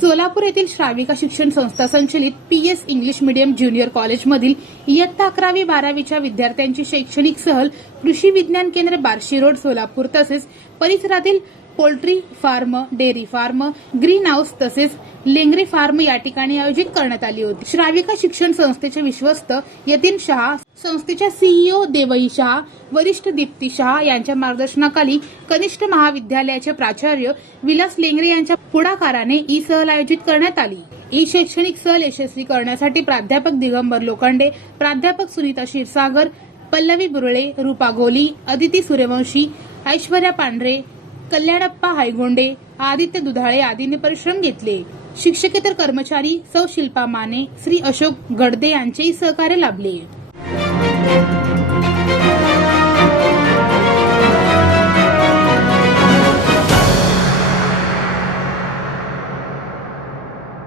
सोलापूर येथील श्राविका शिक्षण संस्था संचलित P S English medium junior कॉलेजमधील इयत्ता अकरावी बारावीच्या विद्यार्थ्यांची शैक्षणिक सहल कृषी विज्ञान केंद्र बार्शी रोड सोलापूर तसेच परिसरातील poultry farm dairy farm green house तसेच लेंगरे फार्म या ठिकाणी आयोजित करण्यात आली होती. श्राविका शिक्षण संस्थेचे विश्वस्त यतीन शहा संस्थेच्या सीईओ देवई शहा वरिष्ठ दीप्ती शहा यांच्या मार्गदर्शनाखाली कनिष्ठ महाविद्यालयाचे प्राचार्य विलास लेंगरे यांच्या पुढाकाराने ई सहल आयोजित करण्यात आली. ई शैक्षणिक सहल यशस्वी करण्यासाठी प्राध्यापक दिगंबर लोखंडे प्राध्यापक सुनीता क्षीरसागर पल्लवी बुरळे रूपा गोली अदिती सूर्यवंशी ऐश्वर्या पांढरे कल्याणप्पा हायगोंडे आदित्य दुधाळे आदींनी परिश्रम घेतले. शिक्षकेतर कर्मचारी सौ शिल्पा माने श्री अशोक गडदे यांचेही सहकार्य लाभले.